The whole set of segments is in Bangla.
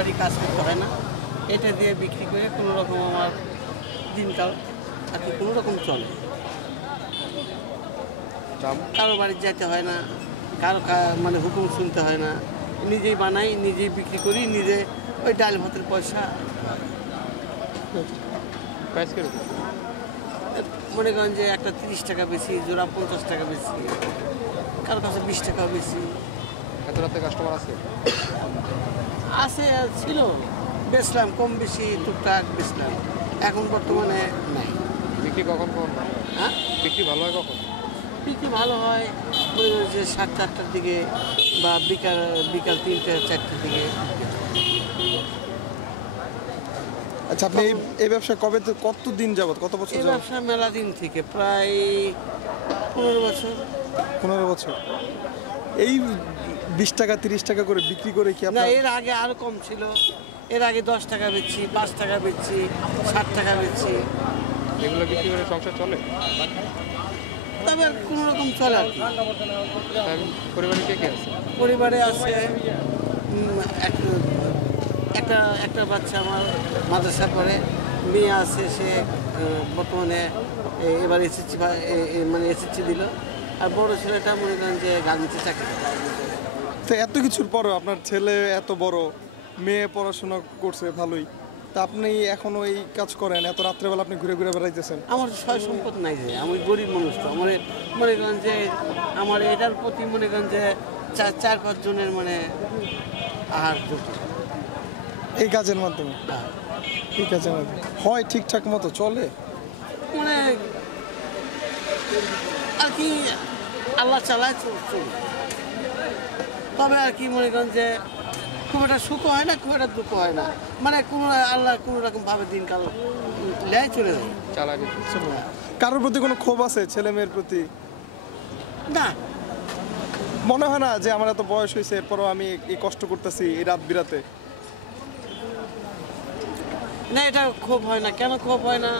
বাড়ি কাজ করতে হয় না, এটা দিয়ে বিক্রি করে কোনো রকম আমার দিনকাল আর কি কোনো রকম চলে। কারো বাড়ি যেতে হয় না, কারো মানে হুকুম শুনতে হয় না, নিজেই বানাই, নিজেই বিক্রি করি, নিজে ওই ডাল ভাতের পয়সা। মনে করেন যে একটা 30 টাকা বেশি, জোড়া 50 টাকা বেশি, কারো কাছে 20 টাকাও বেশি। এত রাতে কাস্টমার আছে? আছে, ছিল, বেচলাম কম বেশি টুকটাক বেচলাম, এখন বর্তমানে নাই। বিক্রি কখন হ্যাঁ, বিক্রি ভালো হয় কখন? বিক্রি ভালো হয় যে 7-8টার দিকে বা বিকাল 3-4টার দিকে। আচ্ছা, আপনি এই ব্যবসা কত দিন যাবত, কত বছর এই যাবত? ব্যবসা মেলা দিন থেকে, প্রায় 15 বছর। 15 বছর। এই 20 টাকা 30 টাকা করে বিক্রি করে কি না, আপনার? এর আগে আরো কম ছিল, এর আগে 10 টাকা বেচছি, 5 টাকা বেচছি, 60 টাকা বেচছি। এগুলো বিক্রি করে সংসার চলে? তবে কোনো রকম চলে আর কি। পরিবারে কে কে আছে? পরিবারে আছে একটা বাচ্চা আমার মাদ্রাসা পড়ে, মেয়ে আছে, সে বর্তমানে এবার এসএসসি মানে এসএসসি দিল, আর বড় ছেলেটা মনে করেন যে গার্মেন্টসে চাকরি করে। তো এত কিছুর পরও আপনার ছেলে এত বড়, মেয়ে পড়াশোনা করছে ভালোই, তা আপনি এখনো এই কাজ করেন? এত রাত্রেবেলা আপনি ঘুরে ঘুরে বেড়াইতেছেন? আমার সয় সম্পদ নাই, যে আমি গরিব মানুষ, তো আমার মনে করেন যে আমার এটার প্রতি মনে করেন যে 4-5 জনের মানে আহার যোগ্য এই কাজের মাধ্যমে? এই কাজের মাধ্যমে হয় ঠিকঠাক মতো চলে? মানে আর কি আল্লাহ চালায় চলছে, তবে আর কি মনে করেন যে খুব একটা সুখ হয় না, খুব একটা দুঃখ হয় না, মানে কোনো আল্লাহ কোনো রকমভাবে দিনকাল লেয় চলে যায়, চালায়। কারোর প্রতি কোনো ক্ষোভ আছে ছেলে মেয়ের প্রতি? না। মনে হয় না যে আমার এত বয়স হয়েছে এরপরও আমি এই কষ্ট করতেছি এই রাত বিরাতে? না, এটা ক্ষোভ হয় না। কেন ক্ষোভ হয় না?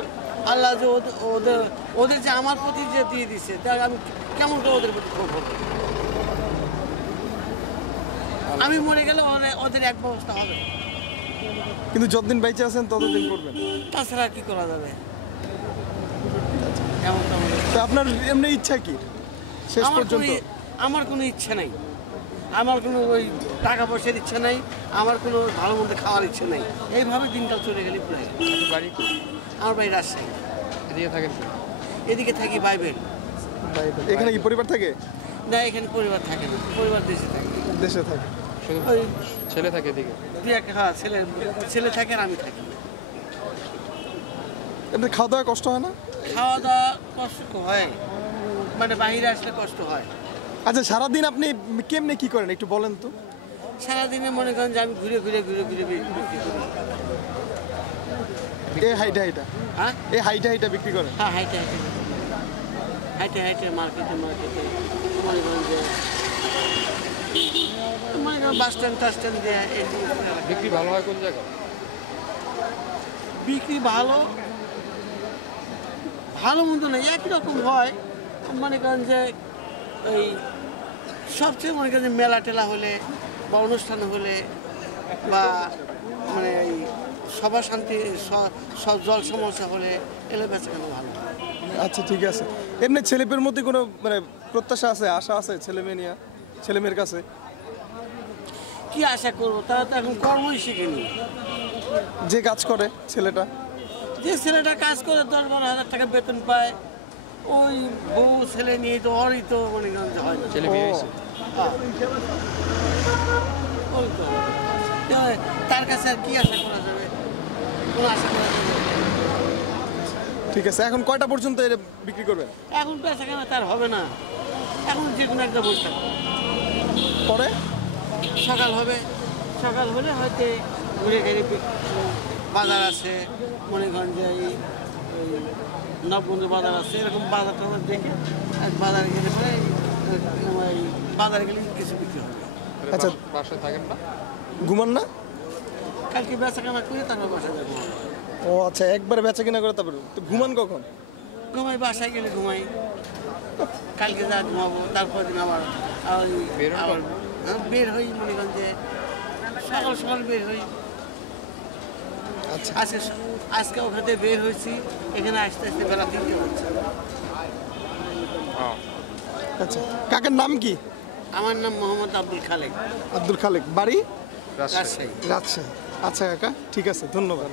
আল্লাহ যে ওদের যে আমার প্রতি যে দিয়ে দিছে, তাই আমি কেমন করে ওদের প্রতি ক্ষোভ হবে? আমি মরে গেলে ওদের এক ব্যবস্থা হবে, কিন্তু যতদিন বেঁচে আছেন ততদিন করবেন, তাছাড়া কি করা যাবে? এমন তো তো আপনার এমনি ইচ্ছা কি শেষ পর্যন্ত? আমার কোনো ইচ্ছা নাই, আমার কোনো ওই টাকা পয়সার ইচ্ছা নাই, আমার কোনো ভালো মন্দ খাওয়ার ইচ্ছা নাই, এইভাবে দিনকাল চলে গেলে পুরাই। বাড়ি? আমার বাড়ি রাজশাহী। এদিকে থাকেন? এদিকে থাকি বাইবেল। এখানে কি পরিবার থাকে? না, এখানে পরিবার থাকে না, পরিবার দেশে থাকে। দেশে থাকে? শুধু ওই ছেলে থাকে এদিকে? হ্যাঁ, ছেলে থাকে আর আমি থাকি। এমনি খাওয়া দাওয়া কষ্ট হয় না? খাওয়া দাওয়া কষ্ট হয়, মানে বাইরে আসলে কষ্ট হয়। আচ্ছা, সারাদিন আপনি কেমনে কি করেন একটু বলেন তো? সারাদিনে মনে করেন যে আমি ঘুরে বিক্রি করি। এই হাইটা হ্যাঁ, এই হাইটা বিক্রি করেন? হ্যাঁ, হাইটে মার্কেটে মনে করেন যে মনে করেন বাস স্ট্যান্ড দিয়ে এই বিক্রি ভালো হয় কোন জায়গায়? বিক্রি ভালো মন্দ নেই, একই রকম হয়। মনে করেন যে ওই সবচেয়ে মনে করেন যে মেলা টেলা হলে বা অনুষ্ঠান হলে বা মানে এই সভা শান্তি সব জল সমস্যা হলে এলে বেচাকেনা ভালো। আচ্ছা, ঠিক আছে। এমনি ছেলেমেয়ের মধ্যে কোনো মানে প্রত্যাশা আছে, আশা আছে ছেলে মেয়ের কাছে? কি আশা করবো, তারা তো এখন কর্মই শিখেনি। যে কাজ করে যে ছেলেটা কাজ করে 10-12 হাজার টাকা বেতন পায়, ওই বউ ছেলে নিয়ে তো ওরই তো মনে করেন যে হয় না। ছেলে বিয়ে হয়েছে? হ্যাঁ, ওই তো। তার কাছে আর কি আশা করা যাবে? কোনো আশা করা যাবে না। ঠিক আছে, এখন কয়টা পর্যন্ত এটা বিক্রি করবেন? এখন বেচাকেনা তার হবে না, এখন যে কোনো একটা বসে থাকবে। পরে সকাল হলে হয়তো ঘুরে ঘুরে বাজার আছে, মনে করেন যে এই নবগঞ্জ বাজার আছে, এরকম বাজার টাজার দেখে বাজারে গেলে পরে বাজারে গেলে কিছু বিক্রি হবে। আচ্ছা, বাসায় থাকেন না? ঘুমান না? কালকে বেচাকেনা করে তারপর বাসায় যাবো। ও আচ্ছা, একবারে বেচা কিনা করে তারপর তো ঘুমান কখন? ঘুমাই, বাসায় গেলে ঘুমাই, কালকে যা ঘুমাবো তারপর দিন আবার বের হই, মনে করেন যে সকাল বের হই, আচ্ছা। আজকে ওখান থেকে বের হয়েছি, এখানে আস্তে আস্তে বেলা 3টে হচ্ছে। আচ্ছা, কাকার নাম কি? আমার নাম মোহাম্মদ আব্দুল খালেক, আব্দুল খালেক, বাড়ি রাজশাহী। রাজশাহী। আচ্ছা কাকা, ঠিক আছে, ধন্যবাদ।